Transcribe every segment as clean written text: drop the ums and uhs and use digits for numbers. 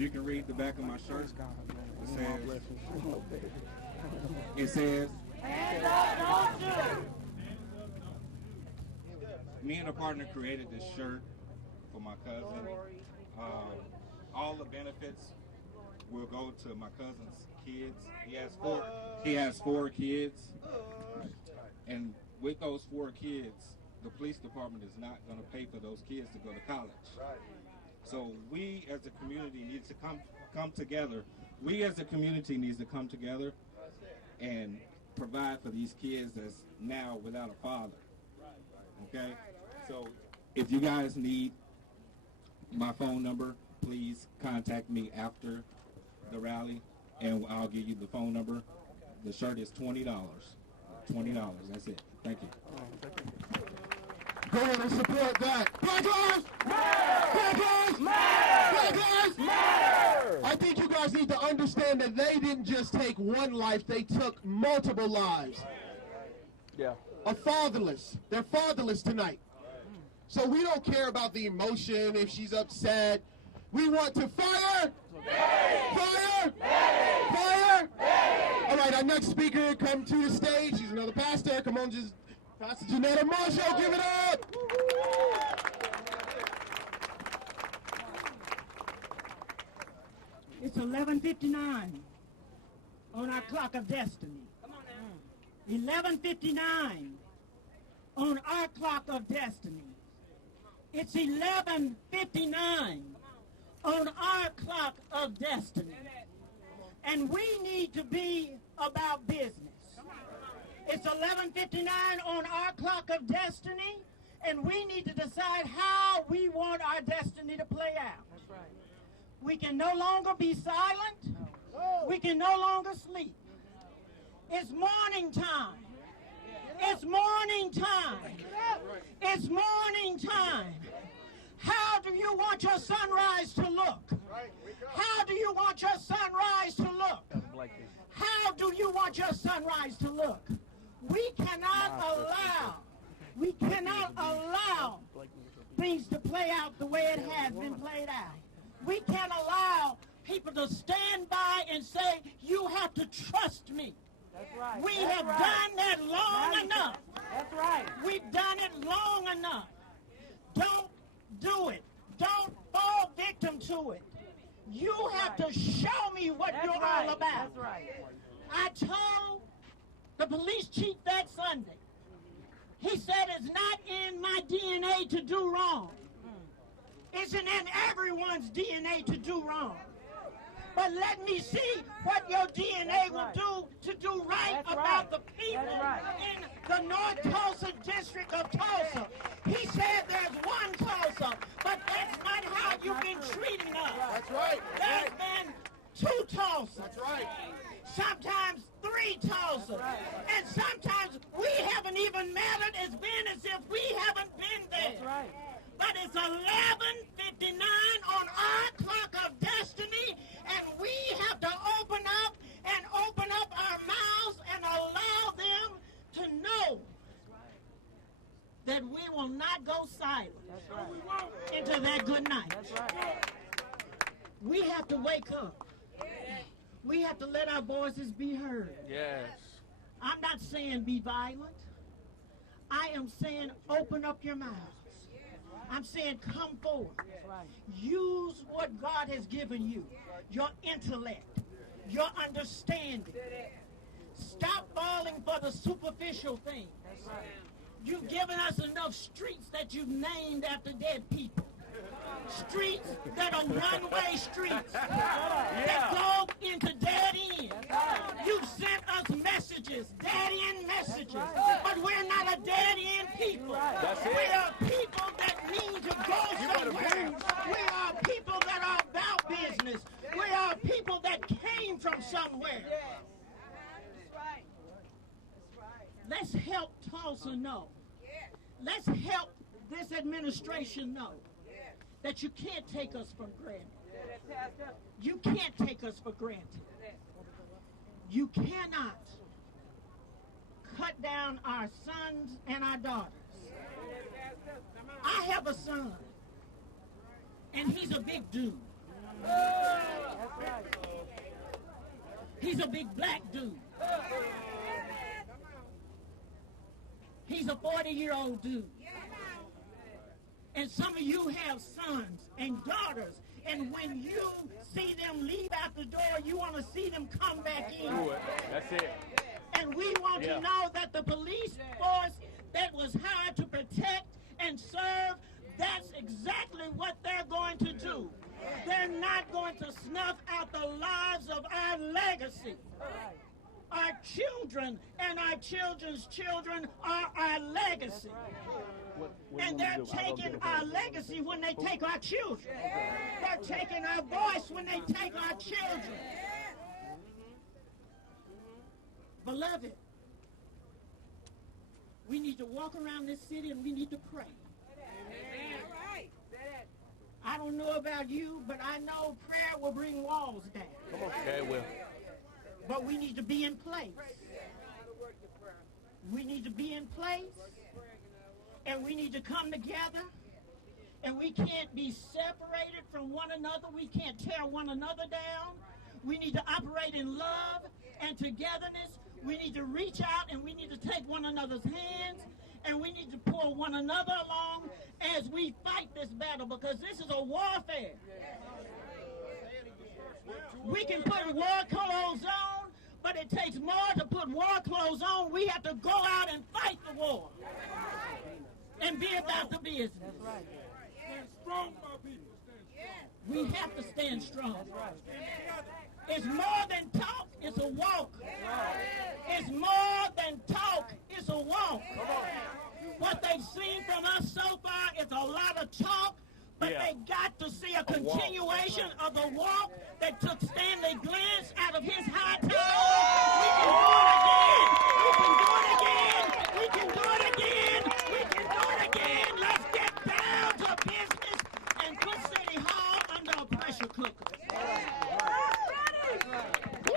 you can read the back of my shirt, it says, hands up, don't shoot. Me and a partner created this shirt for my cousin. All the benefits will go to my cousin's kids. He has four kids, and with those 4 kids, the police department is not going to pay for those kids to go to college. So we as a community need to come together. We as a community needs to come together and provide for these kids that's now without a father. Okay? So if you guys need my phone number, please contact me after the rally, and I'll give you the phone number. The shirt is $20. $20. That's it. Thank you. Go ahead and support that. Black Lives Matter! Black Lives Matter! Black Lives Matter! I think you guys need to understand that they didn't just take one life, they took multiple lives. Yeah. Fatherless. They're fatherless tonight. So we don't care about the emotion, if she's upset. We want to fire! Fire! Fire! All right, our next speaker, come to the stage. He's another pastor. Come on, just Pastor Janetta Marshall, give it up! It's 11:59 on our clock of destiny. Come on now. 11:59 on our clock of destiny. It's 11:59 on our clock of destiny. And we need to be about business. It's 11:59 on our clock of destiny, and we need to decide how we want our destiny to play out. That's right. We can no longer be silent. We can no longer sleep. It's morning time. It's morning time. It's morning time. How do you want your sunrise to look? How do you want your sunrise to look? How do you want your sunrise to look? We cannot allow things to play out the way it has been played out. We can't allow people to stand by and say, you have to trust me. That's right. We have done that long enough. That's right. We've done it long enough. Don't do it. Don't fall victim to it. You have to show me what you're all about. That's right. I told the police chief that Sunday. He said it's not in my DNA to do wrong. It's in everyone's DNA to do wrong. But let me see what your DNA will do to do right about the people in the North Tulsa district of Tulsa. He said there's one Tulsa, but that's not how you've been treating us. That's right. There's been 2 Tulsas. That's right. Sometimes 3 Tulsas. And sometimes we haven't even mattered as been as if we haven't been there. That's right. But it's 11:59 on our clock of destiny, and we have to open up our mouths and allow them to know that we will not go silent into that good night. That's right. We have to wake up. We have to let our voices be heard. Yes. I'm not saying be violent. I am saying open up your mouths. I'm saying come forward. Use what God has given you, your intellect, your understanding. Stop falling for the superficial things. You've given us enough streets that you've named after dead people. Streets that are one-way streets that go into dead ends. You've sent us messages, dead-end messages, but we're not a dead-end people. We are people that need to go somewhere. We are people that are about business. We are people that came from somewhere. Let's help Tulsa know. Let's help this administration know that you can't take us for granted. You can't take us for granted. You cannot cut down our sons and our daughters. I have a son, and he's a big dude. He's a big black dude. He's a 40-year-old dude. And some of you have sons and daughters, and when you see them leave out the door, you want to see them come back in. That's it. And we want to know that the police force that was hired to protect and serve, that's exactly what they're going to do. They're not going to snuff out the lives of our legacy. Our children and our children's children are our legacy. And they're taking our legacy when they take our children. They're taking our voice when they take our children. Beloved, we need to walk around this city and we need to pray. I don't know about you, but I know prayer will bring walls down. Come on, okay, well. But we need to be in place. We need to be in place, and we need to come together, and we can't be separated from one another. We can't tear one another down. We need to operate in love and togetherness. We need to reach out, and we need to take one another's hands, and we need to pull one another along as we fight this battle, because this is a warfare. We can put war clothes on, but it takes more to put war clothes on. We have to go out and fight the war and be about the business. Stand strong, my people. We have to stand strong. It's more than talk, it's a walk. It's more than talk, it's a walk. What they've seen from us so far is a lot of talk, but they got to see a continuation of the walk that took Stanley Glantz out of his high time. We can do it again. We can do it again. Let's get down to business and put City Hall under a pressure cooker.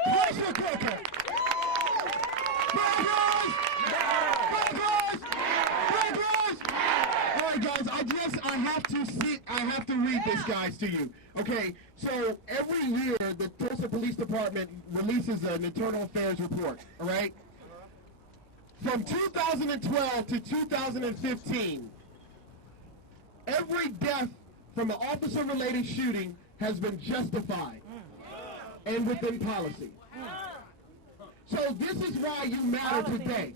Pressure cooker. All right, guys, I have to read this, guys, to you. Okay, so every year the Tulsa Police Department releases an internal affairs report, all right? From 2012 to 2015, every death from an officer-related shooting has been justified and within policy. So this is why you matter today.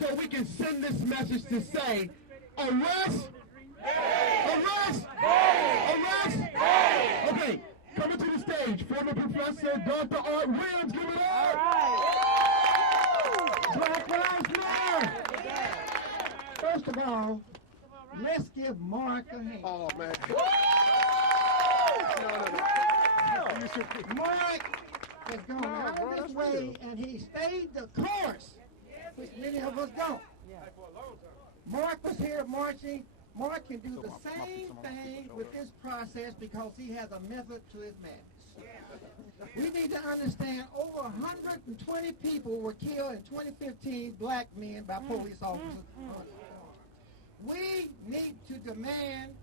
So we can send this message to say, arrest! Arrest! Arrest! Okay, coming to the stage, former Professor Dr. Art Williams, give it up! Black Lives Matter! First of all, let's give Mark a hand. Oh, man. Mark has gone out of his way and he stayed the course, which many of us don't. Mark was here marching. Mark can do the same thing with this process because he has a method to his madness. We need to understand over 120 people were killed in 2015, black men, by police officers. We need to demand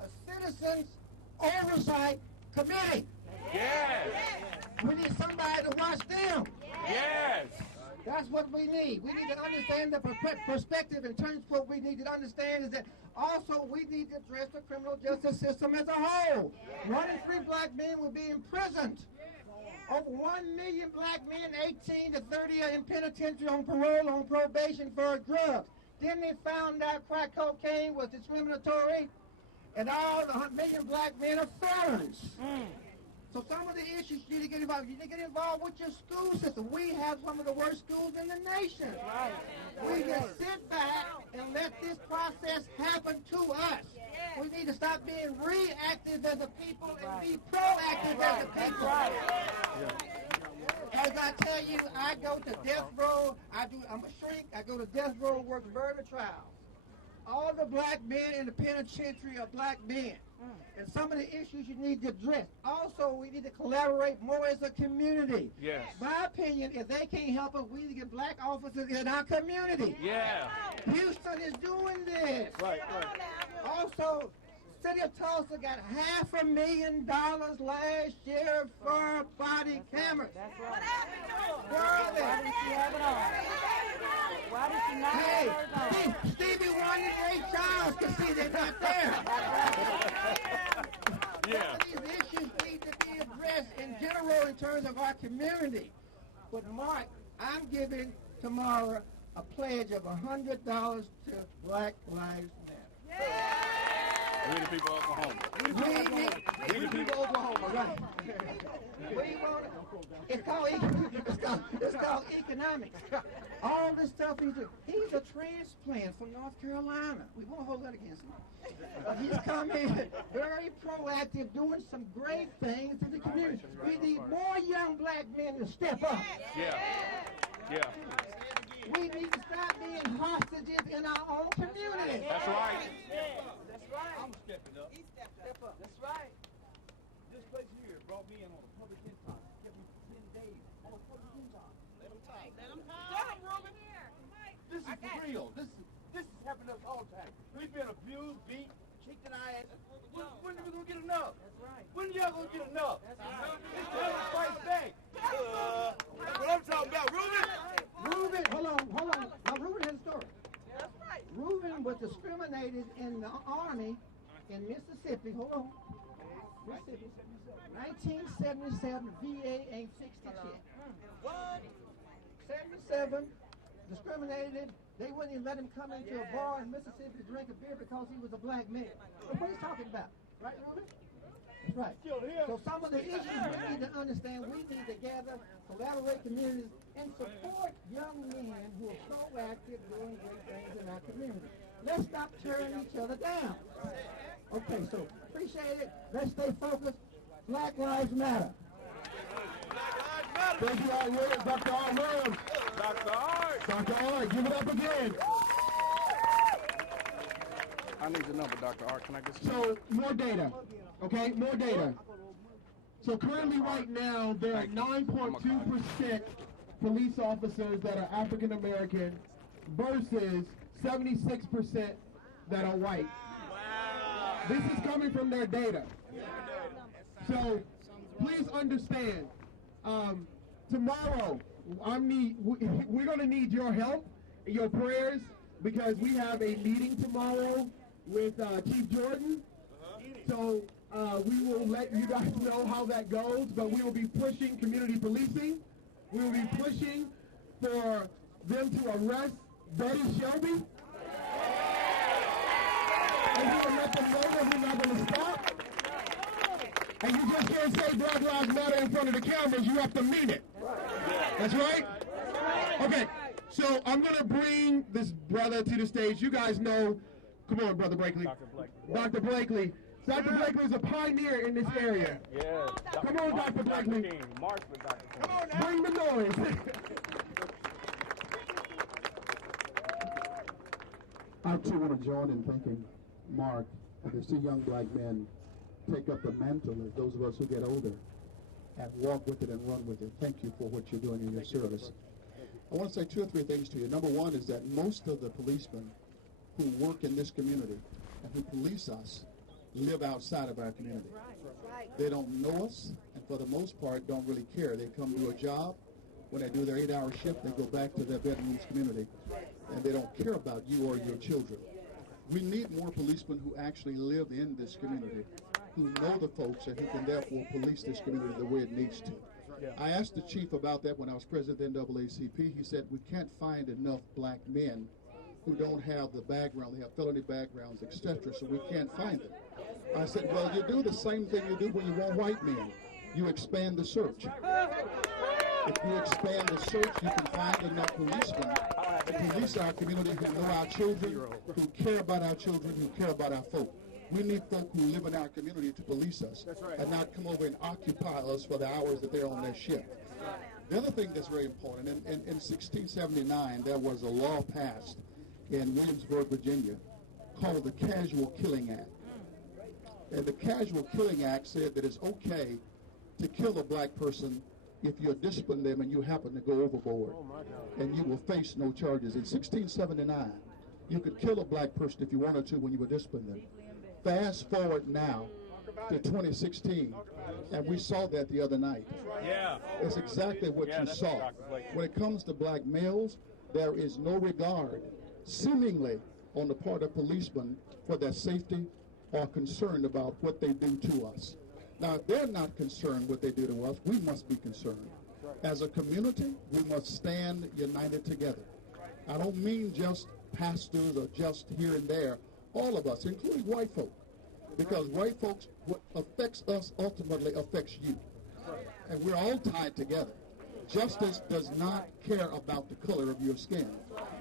a citizens oversight committee. Yes. We need somebody to watch them. Yes. That's what we need. We need to understand the perspective in terms of what we need to understand is that also we need to address the criminal justice system as a whole. 1 in 3 black men will be imprisoned. Over 1 million black men, 18 to 30, are in penitentiary on parole, on probation for drugs. Then they found out crack cocaine was discriminatory, and all the million black men are felons. So some of the issues you need to get involved. You need to get involved with your school system. We have some of the worst schools in the nation. We just sit back and let this process happen to us. We need to stop being reactive as a people and be proactive as a people. As I tell you, I go to death row. I'm a shrink. I go to death row and work murder trials. All the black men in the penitentiary are black men. And some of the issues you need to address. Also, we need to collaborate more as a community. Yes. My opinion, if they can't help us, we need to get black officers in our community. Yeah. Houston is doing this. Right. Also, City of Tulsa got $500,000 last year for more body cameras. That's right. Where are they? Why didn't she have it on? Why did she not Hey, have hers on? Stevie Wonder, Ray Charles can see they're not there. Yeah. These issues need to be addressed in general in terms of our community. But Mark, I'm giving tomorrow a pledge of $100 to Black Lives Matter. We the people of Oklahoma. We the people of Oklahoma, right? We want it's called economics. All this stuff he's doing. He's a transplant from North Carolina. We won't hold that against him. He's come in very proactive, doing some great things to the community. We need more young black men to step up. Yeah. Yeah. We need to stop being hostages in our own community. That's right. That's right. I'm stepping up. He stepped up. That's right. This place here brought me in on a public intox. Kept me for 10 days on a public intox. Let them talk. Let them talk. Tell them, Ruben. This is for real. This is happening to us all the time. We've been abused, beat, kicked in our ass. When are we going to get enough? That's right. When y'all going to get enough? That's right. It's time to fight back. That's what I'm talking about, Ruben. Reuben, hold on. Now, Reuben has a story. That's right. Reuben was discriminated in the Army in Mississippi. Hold on. Mississippi. 1977, VA ain't 60 yet. What? 77, discriminated. They wouldn't even let him come into a bar in Mississippi to drink a beer because he was a black man. That's what he's talking about. Right, Reuben? That's right. So some of the issues we need to understand, we need to gather, collaborate communities, and support young men who are proactive doing great things in our community. Let's stop tearing each other down. Okay, so appreciate it. Let's stay focused. Black Lives Matter. Thank you, R. Williams, Dr. R. Williams. Dr. Art. Dr. R, give it up again. I need the number, Dr. Art. Can I get some? So, more data, okay? More data. So currently right now, there are 9.2% police officers that are African American versus 76% that are white. This is coming from their data. So please understand, tomorrow we're going to need your help, your prayers, because we have a meeting tomorrow with Chief Jordan. So we will let you guys know how that goes, but we will be pushing community policing. We will be pushing for them to arrest Betty Shelby. And we will let them know that we're not going to stop. And you just can't say Black Lives Matter in front of the cameras, you have to mean it. That's right? Okay, so I'm going to bring this brother to the stage. You guys know, come on, Brother Blakely. Dr. Blakely. Dr. Blakely. Dr. Blakely is a pioneer in this area. Yeah. Come on, Dr. Blakely. King. March with Dr. King. Come on now. Bring the noise. I too want to join in thanking Mark and to see young black men take up the mantle as those of us who get older and walk with it and run with it. Thank you for what you're doing in your service. I want to say 2 or 3 things to you. Number one is that most of the policemen who work in this community and who police us live outside of our community. They don't know us, and for the most part don't really care. They come do a job. When they do their 8-hour shift, they go back to their bedrooms community, and they don't care about you or your children. We need more policemen who actually live in this community, who know the folks, and who can therefore police this community the way it needs to. I asked the chief about that when I was president of NAACP. He said we can't find enough black men who don't have the background, they have felony backgrounds, etc., so we can't find them. I said, well, you do the same thing you do when you want white men. You expand the search. If you expand the search, you can find enough policemen to police our community who know our children, who care about our children, who care about our folk. We need folk who live in our community to police us and not come over and occupy us for the hours that they're on their shift. The other thing that's very important, in 1679, there was a law passed in Williamsburg, Virginia, called the Casual Killing Act. And the Casual Killing Act said that it's okay to kill a black person if you discipline them and you happen to go overboard, and you will face no charges. In 1679, you could kill a black person if you wanted to when you would discipline them. Fast forward now, to 2016, and we saw that the other night. Yeah. It's exactly what you that's saw. Dr. Blake. When it comes to black males, there is no regard, seemingly, on the part of policemen for their safety or concerned about what they do to us. Now, if they're not concerned what they do to us, we must be concerned. As a community, we must stand united together. I don't mean just pastors or just here and there, all of us, including white folk. Because white folks, what affects us ultimately affects you. And we're all tied together. Justice does not care about the color of your skin.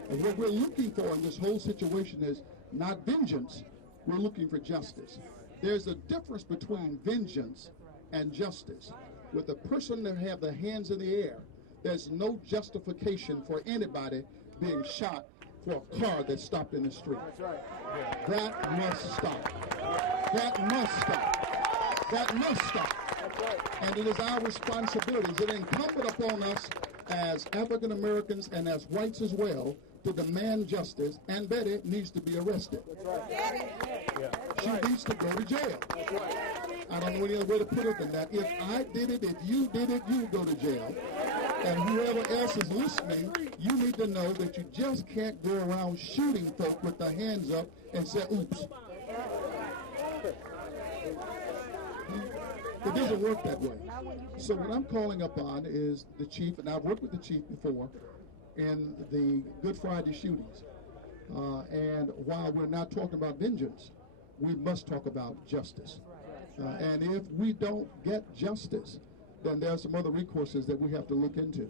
And what we're looking for in this whole situation is not vengeance, we're looking for justice. There's a difference between vengeance and justice. With a person that have their hands in the air, there's no justification for anybody being shot for a car that stopped in the street. That must stop. That must stop. That must stop. And it is our responsibility, it is incumbent upon us as African Americans and as whites as well to demand justice, and Betty needs to be arrested. She needs to go to jail. I don't know any other way to put it than that. If I did it, if you did it, you go to jail. And whoever else is listening, you need to know that you just can't go around shooting folk with their hands up and say, oops. It doesn't work that way. So what I'm calling upon is the chief, and I've worked with the chief before in the Good Friday shootings. And while we're not talking about vengeance, we must talk about justice. And if we don't get justice, then there are some other recourses that we have to look into.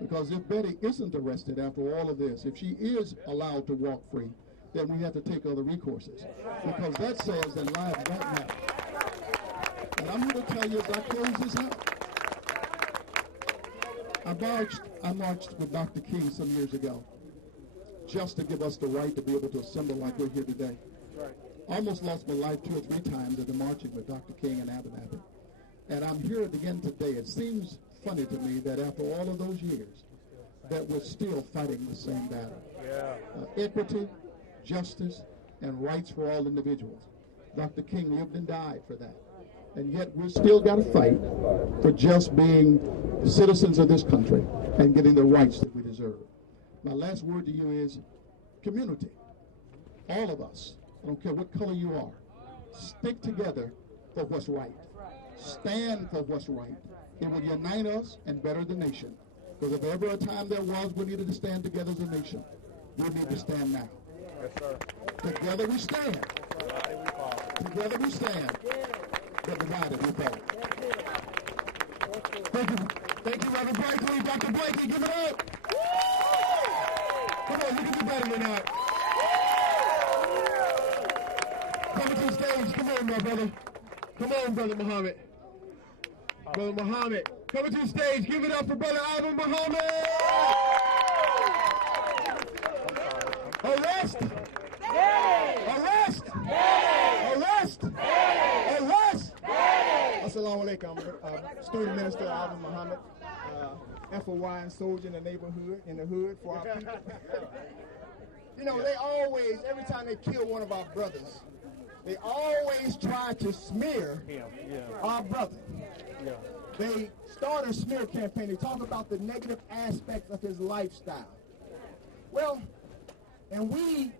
Because if Betty isn't arrested after all of this, if she is allowed to walk free, then we have to take other recourses. Because that says that lives don't matter. And I'm here to tell you as I close this out, I marched with Dr. King some years ago, just to give us the right to be able to assemble like we're here today. I almost lost my life 2 or 3 times in the marching with Dr. King and Abernathy. And I'm here again today. It seems funny to me that after all of those years, that we're still fighting the same battle. Equity, justice, and rights for all individuals. Dr. King lived and died for that. And yet we've still got to fight for just being citizens of this country and getting the rights that we deserve. My last word to you is community. All of us, I don't care what color you are, stick together for what's right. Stand for what's right. It will unite us and better the nation. Because if ever a time there was we needed to stand together as a nation, we need to stand now. Yes, sir. Together we stand. Together we stand. But divided we fall. Thank you. Thank you, Reverend Blakely. Dr. Blakely, give it up. Come on, you can do better than that. Coming to the stage. Come on, my brother. Come on, Brother Muhammad. Brother Muhammad. Coming to the stage. Give it up for Brother Ivan Muhammad. Arrest. Arrest. Arrest. Arrest. Assalamu alaikum. I'm student minister Ivan Muhammad, FOY and soldier in the neighborhood, in the hood for our people. You know, they always, every time they kill one of our brothers, they always try to smear our brother. They start a smear campaign. They talk about the negative aspects of his lifestyle. Well, and we,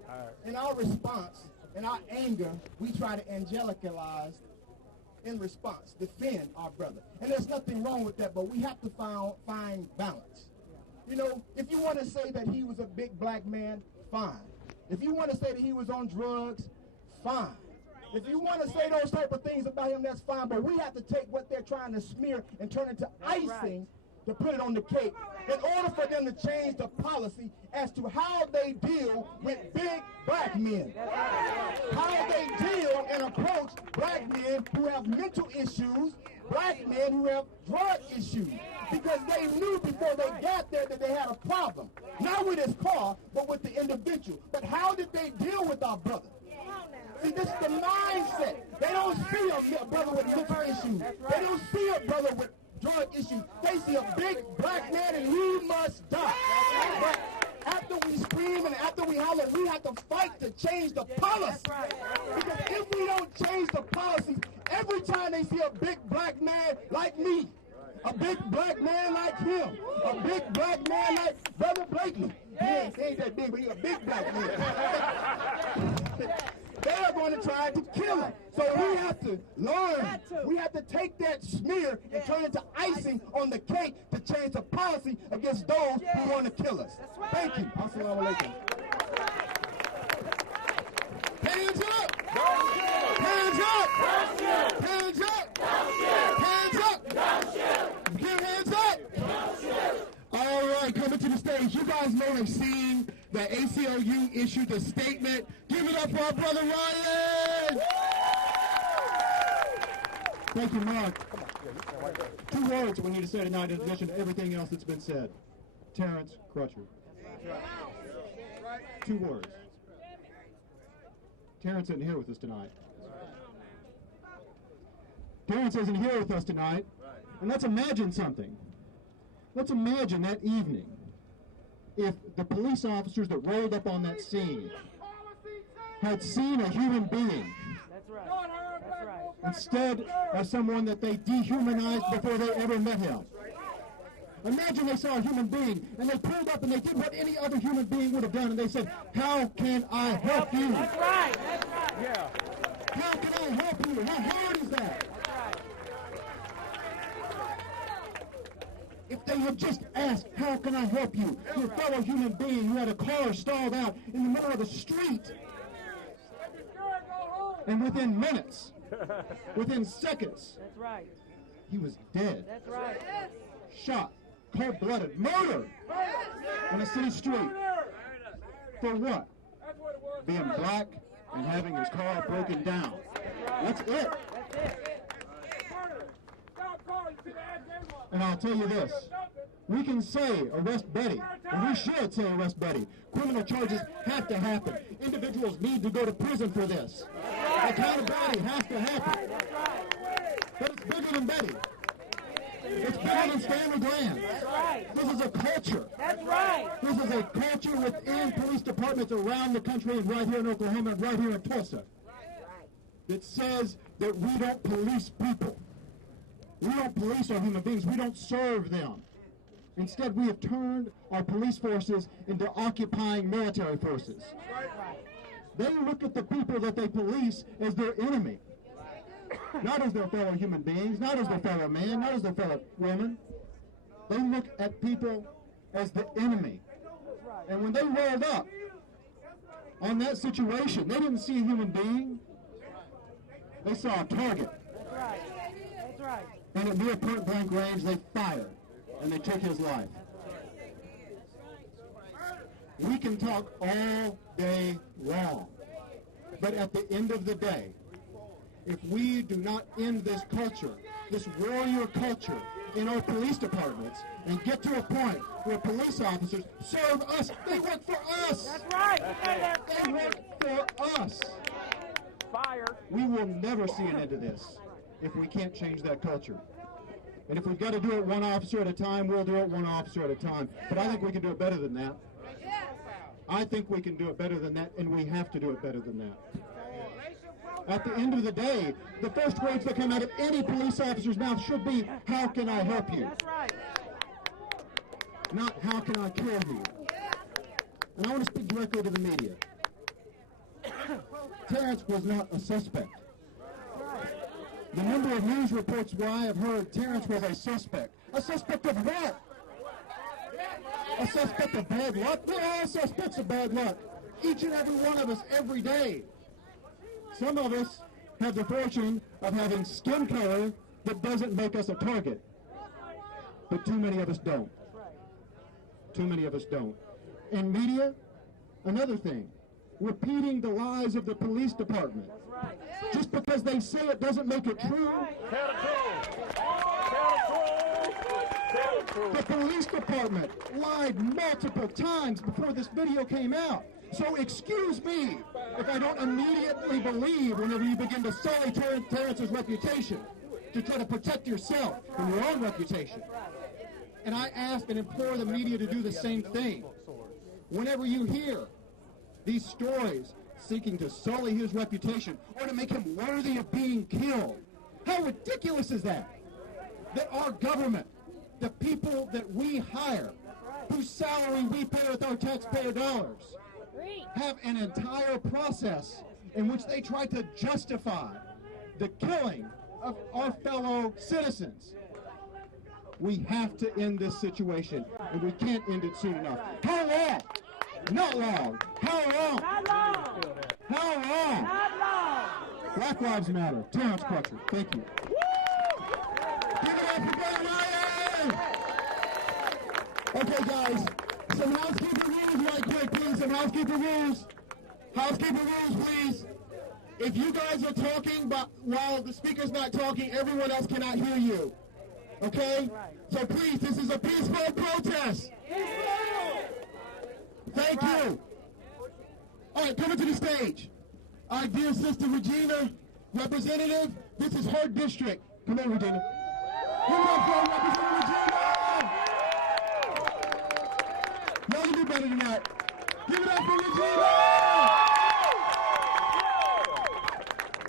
in our response, in our anger, we try to angelicalize in response, defend our brother. And there's nothing wrong with that, but we have to find balance. You know, if you want to say that he was a big black man, fine. If you want to say that he was on drugs, fine. If you want to say those type of things about him, that's fine, but we have to take what they're trying to smear and turn it to icing to put it on the cake in order for them to change the policy as to how they deal with big black men. How they deal and approach black men who have mental issues, black men who have drug issues. Because they knew before they got there that they had a problem. Not with his car, but with the individual. But how did they deal with our brother? See, this is the mindset. They don't see a brother with mental issues. They don't see a brother with drug issues. They see a big black man and he must die. But after we we scream and after we holler, we have to fight to change the policy. Because if we don't change the policies, every time they see a big black man like me, a big black man like him, a big black man like Brother Blakely, he ain't that big, but he's a big black man. They are going to try to kill him. So we have to learn. We have to take that smear and turn it to icing on the cake to change the policy against those who want to kill us. Thank you. Assalamu alaikum. Hands up! Hands up! Hands up! Hands up! Give hands up! All right, coming to the stage. You guys may have seen that ACLU issued a statement. Give it up for our brother Ryan! Thank you, Mark. 2 words we need to say tonight in addition to everything else that's been said. Terence Crutcher. 2 words. Terence isn't here with us tonight. Terence isn't here with us tonight. And let's imagine something. Let's imagine that evening if the police officers that rolled up on that scene had seen a human being instead of someone that they dehumanized before they ever met him. Imagine they saw a human being and they pulled up and they did what any other human being would have done and they said, "How can I help you?" That's right. That's right. Yeah. How can I help you? How hard is that? If they had just asked, "How can I help you?" Your fellow human being who had a car stalled out in the middle of the street. And within minutes, within seconds, That's right. he was dead. That's right. Shot, cold-blooded, murdered in a city street. For what? Being black and having his car broken down. That's it. That's it. And I'll tell you this. We can say arrest Betty, and we should say arrest Betty. Criminal charges have to happen. Individuals need to go to prison for this. Accountability has to happen. But it's bigger than Betty. It's bigger than Stanley Graham. This is a culture. That's right. This is a culture within police departments around the country and right here in Oklahoma and right here in Tulsa that says that we don't police people. We don't police our human beings. We don't serve them. Instead, we have turned our police forces into occupying military forces. They look at the people that they police as their enemy. Not as their fellow human beings, not as their fellow man, not as their fellow woman. They look at people as the enemy. And when they rolled up on that situation, they didn't see a human being. They saw a target. That's right. That's right. And at near point blank range, they fired. And they took his life. We can talk all day long. But at the end of the day, if we do not end this culture, this warrior culture in our police departments, and get to a point where police officers serve us, they work for us. That's right. They work for us. Fire. We will never see an end to this if we can't change that culture. And if we've got to do it one officer at a time, we'll do it one officer at a time. But I think we can do it better than that. I think we can do it better than that, and we have to do it better than that. At the end of the day, the first words that come out of any police officer's mouth should be, "How can I help you?" That's right. Not, "How can I kill you?" And I want to speak directly to the media. Terence was not a suspect. The number of news reports where I have heard Terence was a suspect. A suspect of what? A suspect of bad luck? We're all suspects of bad luck. Each and every one of us every day. Some of us have the fortune of having skin color that doesn't make us a target. But too many of us don't. Too many of us don't. And media, another thing. Repeating the lies of the police department. Just because they say it doesn't make it true. Tell the truth. Tell the truth. Tell the truth. The police department lied multiple times before this video came out. So excuse me if I don't immediately believe whenever you begin to sully Terence's reputation to try to protect yourself and your own reputation. And I ask and implore the media to do the same thing. whenever you hear these stories seeking to sully his reputation or to make him worthy of being killed, how ridiculous is that? That our government, the people that we hire, whose salary we pay with our taxpayer dollars, have an entire process in which they try to justify the killing of our fellow citizens. We have to end this situation, and we can't end it soon enough. How long? Not long. How long? Not long. How long? Not long. Black Lives Matter. Terence Crutcher. Thank you. Give it up for Black Lives! Okay, guys. Some housekeeping rules right quick, please. Some housekeeping rules. Housekeeping rules, please. If you guys are talking but while the speaker's not talking, everyone else cannot hear you. Okay? So please, this is a peaceful protest. Thank you. All right, coming to the stage. Our dear sister Regina, representative, this is her district. Come on, Regina. Give it up for Representative Regina. Y'all can do better than that. Give it up for Regina.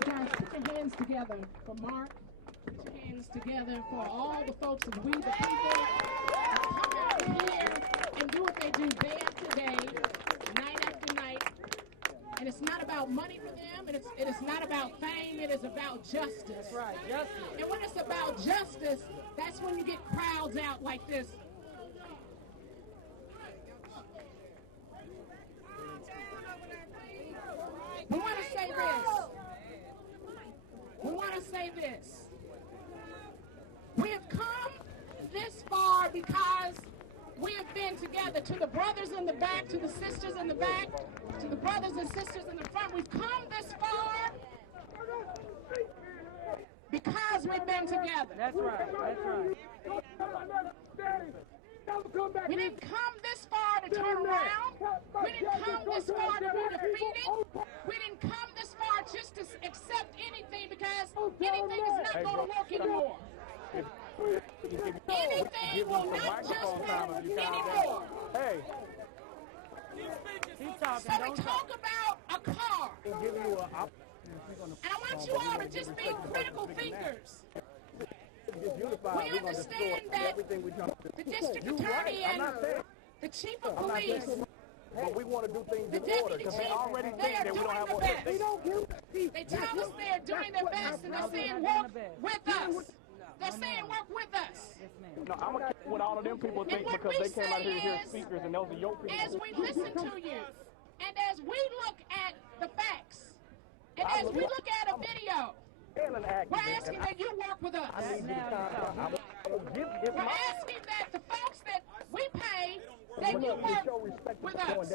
Guys, put your hands together for Mark. Put your hands together for all the folks of We the People that come out here and do what they do day after day, night after night. And it's not about money for them, and it is not about fame, it is about justice. That's right, justice. And when it's about justice, that's when you get crowds out like this. We want to say this. We want to say this. We have come this far because we have been together. To the brothers in the back, to the sisters in the back, to the brothers and sisters in the front, we've come this far because we've been together. That's right, that's right. We didn't come this far to turn around. We didn't come this far to be defeated. We didn't come this far just to accept anything because anything is not going to work anymore. Anything will not just work anymore. Hey. Keep talking. So we talk about a car. And I want you all to just be critical thinkers. We understand that the district attorney and the chief of police, But we want to do things the in order deputy because they chief, already they think are that we don't doing have their all best. that. They tell us they are doing their best and they're saying work with us. They're saying work with us. No, I'm going to what all of them people think what because we they came out here to hear say is, speakers and those are your people. As we listen to you, and as we look at the facts, and as we look at a video, we're asking that you work with us. We're asking that the folks that we pay, that you work with us.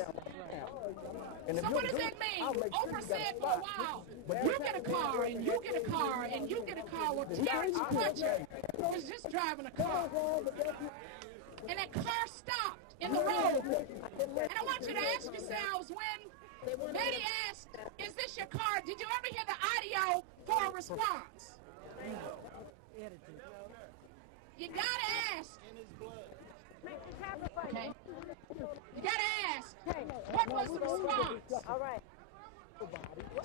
So what does that mean? Oprah said for a while, you get a car, and you get a car, and you get a car. Well, Terence Crutcher was just driving a car. And that car stopped in the road. And I want you to ask yourselves, when Betty asked, is this your car? Did you ever hear the audio for a response? You gotta ask. Okay. You gotta ask, what was the response? All right.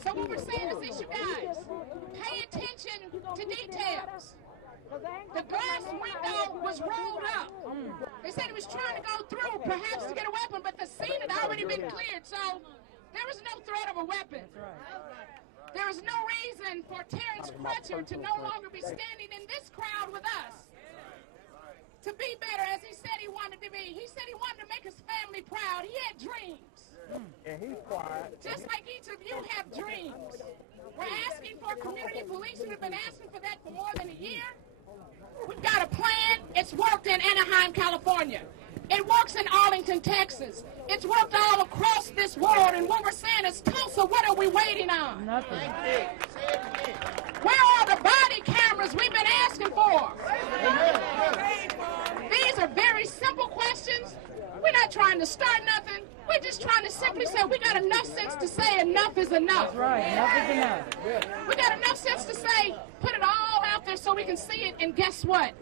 So what we're saying is this, you guys, pay attention to details. The glass window was rolled up. They said he was trying to go through, perhaps to get a weapon, but the scene had already been cleared, so there was no threat of a weapon. There is no reason for Terence Crutcher to no longer be standing in this crowd with us. To be better, as he said he wanted to be. He said he wanted to make his family proud. He had dreams. And he's quiet. Just like each of you have dreams. We're asking for community police. We've been asking for that for more than a year. We've got a plan. It's worked in Anaheim, California. It works in Arlington, Texas. It's worked all across this world. And what we're saying is, Tulsa, what are we waiting on? Nothing. Where are the body cameras we've been asking for? These are very simple questions. We're not trying to start nothing. We're just trying to simply say we got enough sense to say enough is enough. That's right. Enough is enough. We got enough sense to say put it all out there so we can see it. And guess what?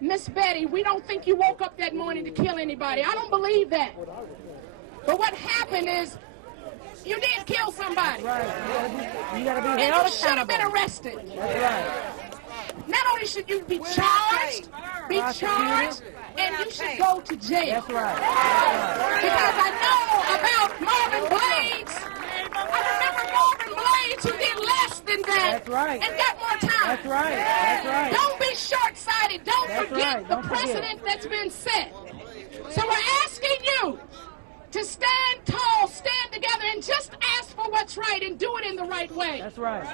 Miss Betty, we don't think you woke up that morning to kill anybody. I don't believe that. But what happened is you did kill somebody. Right. You gotta be And held you should have been accountable. arrested. That's right. Not only should you be charged, and you should go to jail. That's right. Because I know about Marvin Blades. I remember Marvin Blades who did less than that. That's right. And got more time. That's right. That's right. Don't be short-sighted. Don't That's forget right. the Don't forget. precedent that's been set. So we're asking you to stand tall, stand together, and just ask for what's right and do it in the right way. That's right.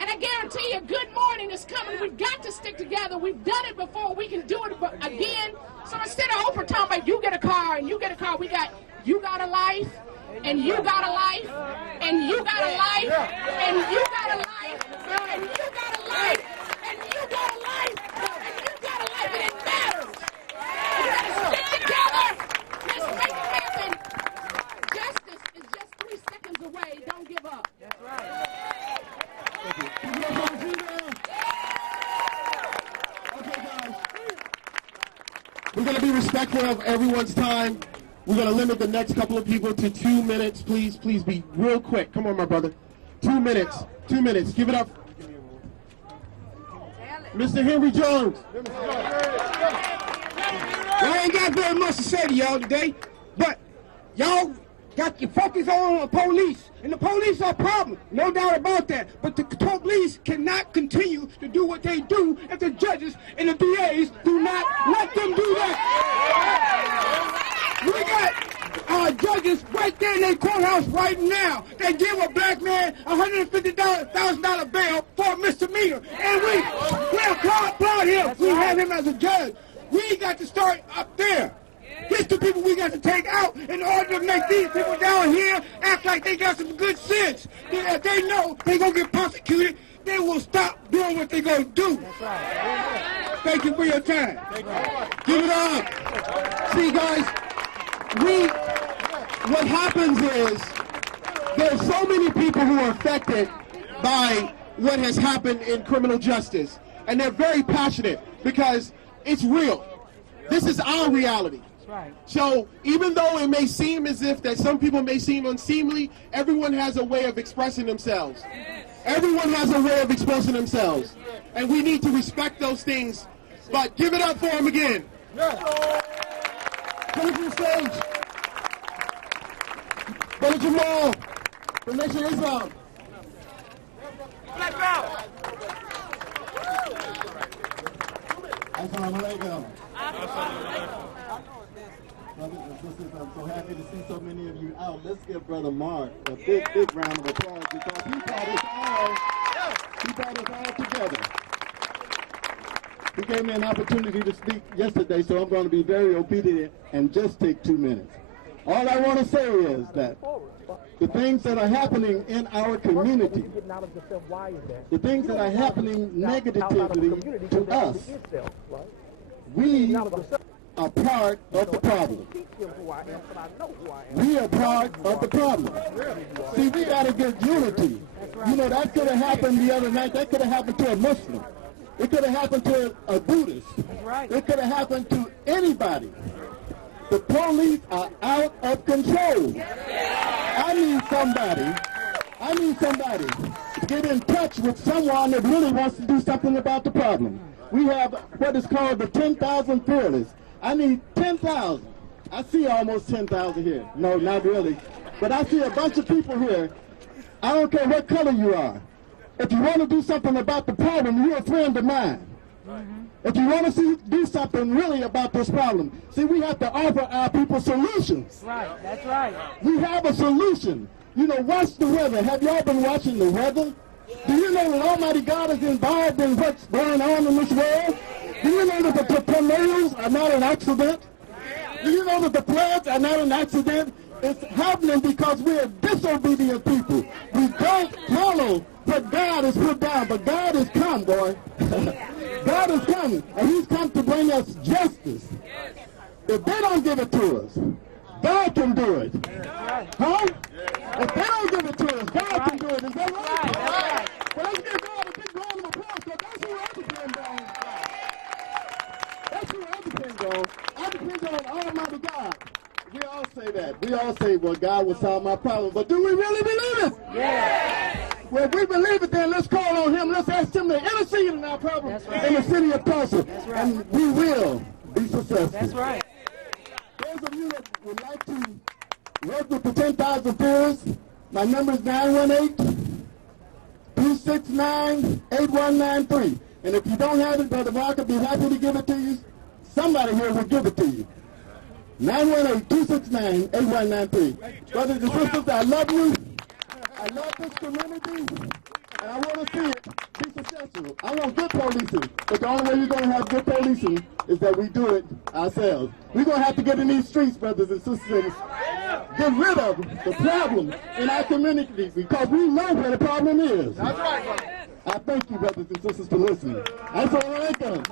And I guarantee you, good morning is coming. We've got to stick together. We've done it before. We can do it again. So instead of Oprah talking about you get a car and you get a car, we got you got a life, and you got a life, and you got a life, and you got a life, and you got a life, and you got a life, and you got a life, and it matters. We got to stick together. Let's make it happen. Justice is just 3 seconds away. Don't give up. That's right. Okay, guys. We're going to be respectful of everyone's time. We're going to limit the next couple of people to 2 minutes. Please be real quick. Come on, my brother. 2 minutes. 2 minutes. Give it up. Mr. Henry Jones. I ain't got very much to say to y'all today, but y'all got your focus on the police, and the police are a problem, no doubt about that. But the police cannot continue to do what they do if the judges and the DAs do not let them do that. We got judges right there in their courthouse right now. They give a black man $150,000 bail for a misdemeanor, and we applaud him. We have him as a judge. We got to start up there. Here's the people we got to take out in order to make these people down here act like they got some good sense. If they know they're going to get prosecuted, they will stop doing what they're going to do. Thank you for your time. Give it up. See, guys, what happens is there's so many people who are affected by what has happened in criminal justice, and they're very passionate because it's real. This is our reality. Right. So even though it may seem as if that some people may seem unseemly, everyone has a way of expressing themselves. Everyone has a way of expressing themselves. And we need to respect those things. But give it up for them again. Come to the stage. Brother Jamal, the Nation of Islam. Assalamu alaikum. Brothers and sisters, I'm so happy to see so many of you out. Let's give Brother Mark a big round of applause because he brought us all together. He gave me an opportunity to speak yesterday, so I'm going to be very obedient and just take 2 minutes. All I want to say is that the things that are happening in our community, the things that are happening negatively to us, we are part of the problem. We are part of the problem. See, we got to get unity. You know, that could have happened the other night. That could have happened to a Muslim. It could have happened to a Buddhist. It could have happened to anybody. The police are out of control. I need somebody to get in touch with someone that really wants to do something about the problem. We have what is called the 10,000 Fearless. I need 10,000. I see almost 10,000 here. No, not really. But I see a bunch of people here. I don't care what color you are. If you want to do something about the problem, you're a friend of mine. If you want to do something really about this problem, see, we have to offer our people solutions. Right, that's right. We have a solution. You know, watch the weather. Have y'all been watching the weather? Do you know that Almighty God is involved in what's going on in this world? Do you know that the tornadoes are not an accident? Do you know that the floods are not an accident? It's happening because we're disobedient people. We don't follow what God has put down, but God has come, boy. God is coming, and he's come to bring us justice. If they don't give it to us, God can do it. Huh? If they don't give it to us, God can do it. Is that right? Well, let's give God a big round of applause, because that's who I depend on. That's who I depend on. I depend on Almighty God. We all say that. We all say, well, God will solve my problem. But do we really believe it? Yes. Well, if we believe it, then let's call on him. Let's ask him to intercede in our problem in the city of Tulsa. Right. And we will be successful. That's right. Those of you that would like to work with the 10,000 Fears, my number is 918-269-8193. And if you don't have it, Brother Mark will be happy to give it to you. Somebody here will give it to you. 918-269-8193. Brothers and sisters, I love you. I love this community. And I want to see it be successful. I want good policing. But the only way you're going to have good policing is that we do it ourselves. We're going to have to get in these streets, brothers and sisters, get rid of the problem in our community because we know where the problem is. That's right, brother. I thank you, brothers and sisters, for listening. Assalamu alaikum.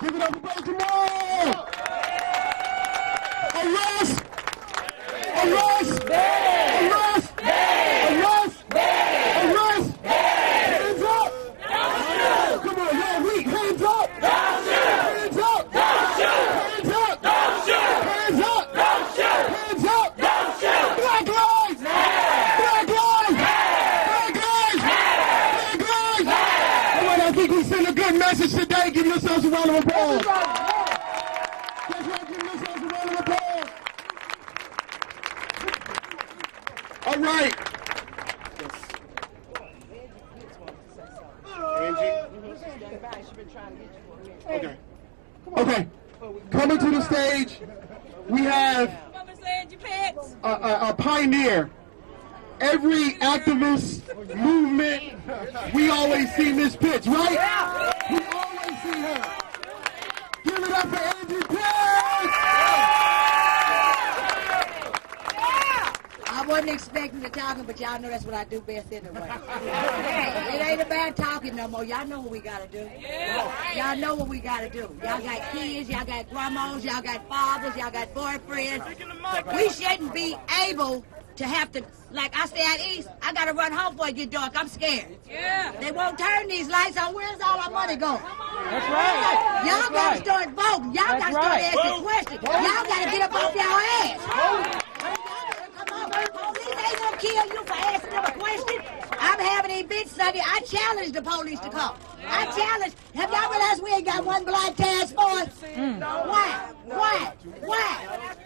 Give it up for Brother Jamal. Arrest! Arrest! Arrest! Arrest! Arrest! Hands up! Come on, y'all weak. Hands up! Hands up! Hands up! Hands up! Hands up! Black lives! Black lives! Black lives! Black lives! All right, I think we sent a good message today. Give yourselves a round of applause. That's right, give yourselves a round of applause. All right. Okay. Okay. Coming to the stage, we have a pioneer. Every activist movement, we always see Miss Pitts, right? We always see her. Give it up for Angie Pitts! I wasn't expecting to talk, but y'all know that's what I do best anyway. It ain't about talking no more. Y'all know what we gotta do. Y'all know what we gotta do. Y'all got kids, y'all got grandmas, y'all got fathers, y'all got boyfriends. We shouldn't be able to have to, like I stay out east, I gotta run home before it get dark. I'm scared. They won't turn these lights on. Where's all our money going? That's right. Y'all gotta start voting. Y'all gotta start asking questions. Y'all gotta get up off y'all ass. Police ain't gonna kill you for asking them a question. I'm having an event Sunday. I challenge the police to come. I challenge. Have y'all realized we ain't got one black task force? Why?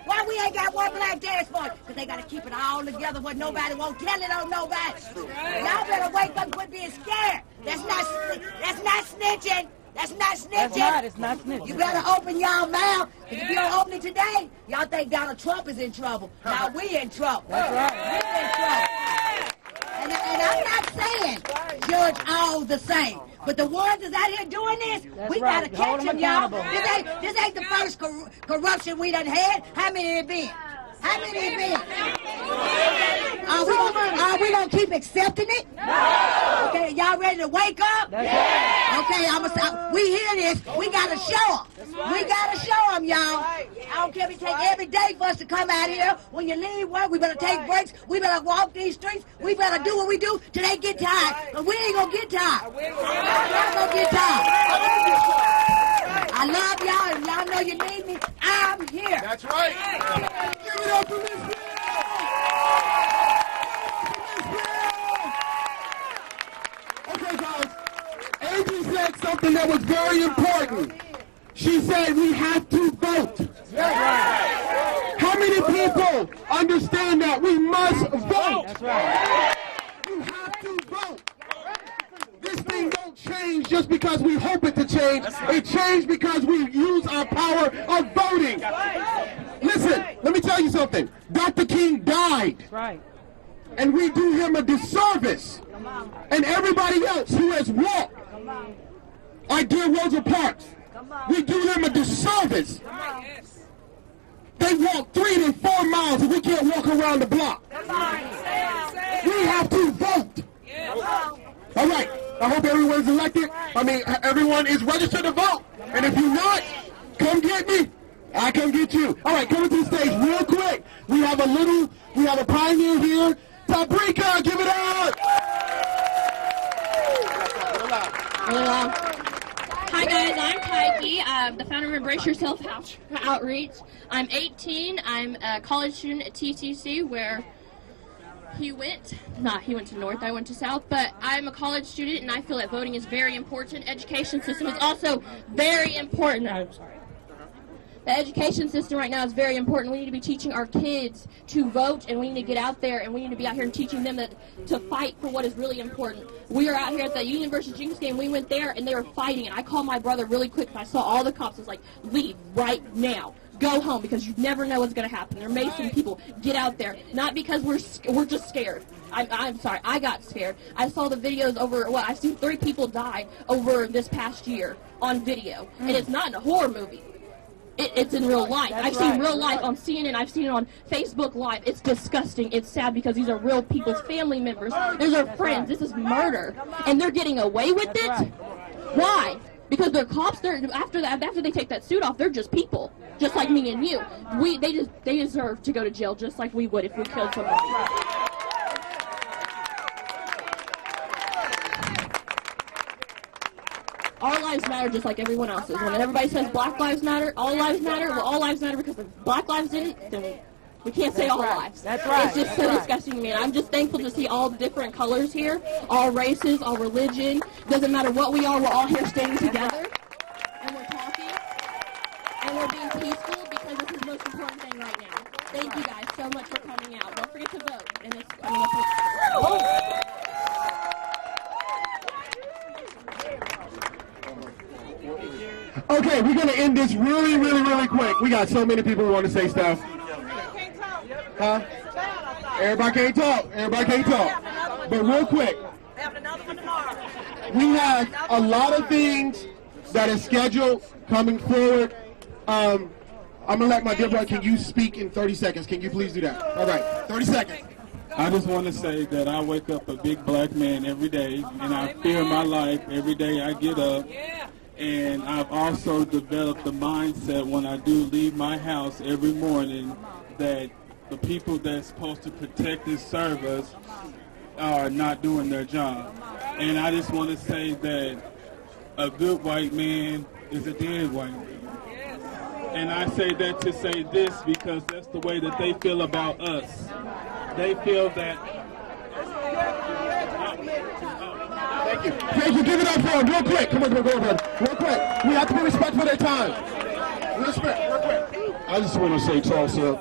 Why we ain't got one black task force? Because they gotta keep it all together where nobody won't tell it on nobody. Y'all better wake up and quit being scared. That's not snitching. That's not snitching. That's right, it's not snitching. You better open y'all mouth. If you don't open it today, y'all think Donald Trump is in trouble. Now we in trouble. That's right. We in trouble. And I'm not saying judge all the same. But the ones that's out here doing this, we gotta catch them, y'all. This ain't the first corruption we done had. How many it been? How many it been? Are we gonna keep accepting it? No. Okay, y'all ready to wake up? Yeah. Okay, we hear this. We gotta show them. We gotta show them, y'all. I don't care if it take every day for us to come out here. When you leave work, we better take breaks. We better walk these streets. We better do what we do till they get tired. But we ain't gonna get tired. Y'all not gonna get tired. I love y'all, and y'all know you need me. I'm here. That's right. Give it up for Miss Pitts! Okay, guys. Angie said something that was very important. She said we have to vote. How many people understand that we must vote? That's right. You have to vote. This thing don't change just because we hope it to change. It changed because we use our power of voting. Listen, let me tell you something. Dr. King died. That's right. And we do him a disservice. And everybody else who has walked our dear Rosa Parks, we do them a disservice. They walk 3 to 4 miles and we can't walk around the block. We have to vote. All right. I hope everyone's elected. Everyone is registered to vote. And if you're not, come get me. I come get you. All right, coming to the stage real quick. We have a pioneer here. Paprika, give it up. Hi guys, I'm Taiki. the founder of Embrace Yourself Outreach. I'm 18. I'm a college student at TCC, where he went to North, I went to South, but I'm a college student, and I feel that voting is very important. Education system is also very important. I'm sorry. The education system right now is very important. We need to be teaching our kids to vote, and we need to get out there, and we need to be out here and teaching them to fight for what is really important. We are out here at the Union versus Jinx game. We went there, and they were fighting, and I called my brother really quick, and I saw all the cops. I was like, leave right now. Go home, because you never know what's going to happen. They're Mason people. Get out there. Not because we're just scared. I'm sorry. I got scared. I saw the videos I've seen 3 people die over this past year on video, and it's not in a horror movie. It's in real life. I've seen real life on CNN. I've seen it on Facebook Live. It's disgusting. It's sad because these are real people's family members. These are friends. This is murder, and they're getting away with it. Why? Because they're cops. After they take that suit off, they're just people, just like me and you. They deserve to go to jail just like we would if we killed somebody. Our lives matter just like everyone else's. When everybody says Black Lives Matter, all lives matter, well, all lives matter because if Black lives didn't, then we can't say all lives. That's right. It's just so disgusting to me. And I'm just thankful to see all the different colors here, all races, all religion. Doesn't matter what we are, we're all here standing together. And we're talking. And we're being peaceful because this is the most important thing right now. Thank you guys so much for coming out. Don't forget to vote. And Okay, we're going to end this really, really, really quick. We got so many people who want to say stuff. Huh? Everybody can't talk. Everybody can't talk. But real quick, we have a lot of things that is scheduled coming forward. I'm going to let my dear brother, can you speak in 30 seconds? Can you please do that? All right, 30 seconds. I just want to say that I wake up a big black man every day, and I fear my life every day I get up. And I've also developed the mindset when I do leave my house every morning that the people that's supposed to protect and serve us are not doing their job. And I just want to say that a good white man is a dead white man. And I say that to say this because that's the way that they feel about us. They feel that... Thank you. Thank you. Give it up for them real quick. Come on, go ahead. Real quick. We have to be respectful of their time. Respect, real quick. I just want to say, Tulsa,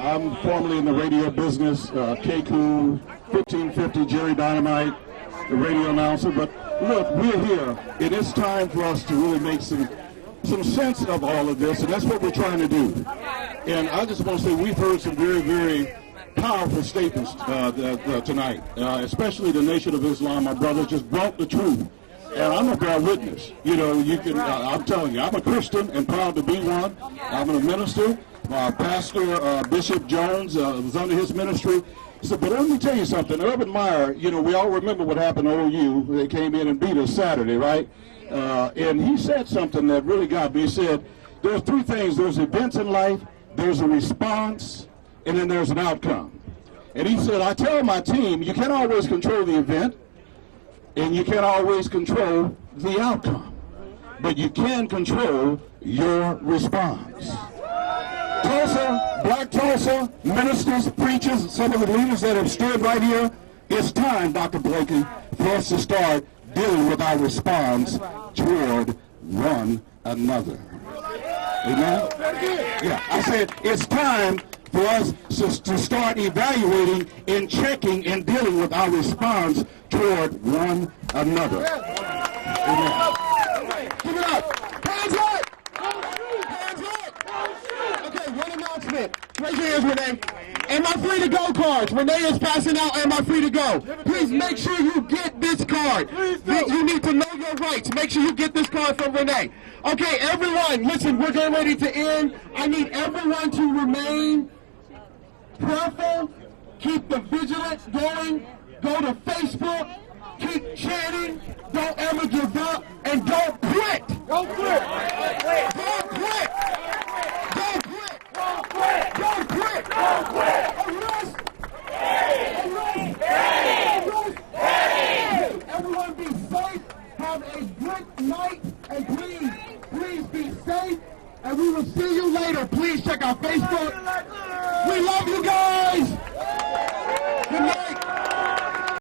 I'm formerly in the radio business, KQ, 1550, Jerry Dynamite, the radio announcer. But look, we're here, and it's time for us to really make some sense of all of this, and that's what we're trying to do. And I just want to say we've heard some very, very powerful statements tonight, especially the Nation of Islam. My brother just brought the truth, and I'm a bear witness. You know, you can. I'm telling you, I'm a Christian and proud to be one. I'm a minister. Pastor Bishop Jones was under his ministry. So, but let me tell you something. Urban Meyer, you know, we all remember what happened to OU. They came in and beat us Saturday, right? And he said something that really got me. He said, "There's 3 things. There's events in life. There's a response." And then there's an outcome. And he said, I tell my team, you can't always control the event, and you can't always control the outcome, but you can control your response. Tulsa, Black Tulsa, ministers, preachers, some of the leaders that have stood right here, it's time, Dr. Blakey, for us to start dealing with our response toward one another. Amen? Yeah, I said it's time for us to start evaluating and checking and dealing with our response toward one another. Amen. Give it up. Hands up. Hands up. Okay, one announcement. Raise your hands, Renee. Am I free to go cards? Renee is passing out. Am I free to go? Please make sure you get this card. You need to know your rights. Make sure you get this card from Renee. Okay, everyone, listen, we're getting ready to end. I need everyone to remain prayerful, keep the vigilance going, go to Facebook, keep chanting, don't ever give up, and don't quit. Don't quit. Don't quit. Don't quit. Don't quit. Don't quit. Don't quit. Arrest. Arrest. Arrest. Everyone be safe. Have a good night, and please be safe. and we will see you later. Please check our Facebook. We love you guys.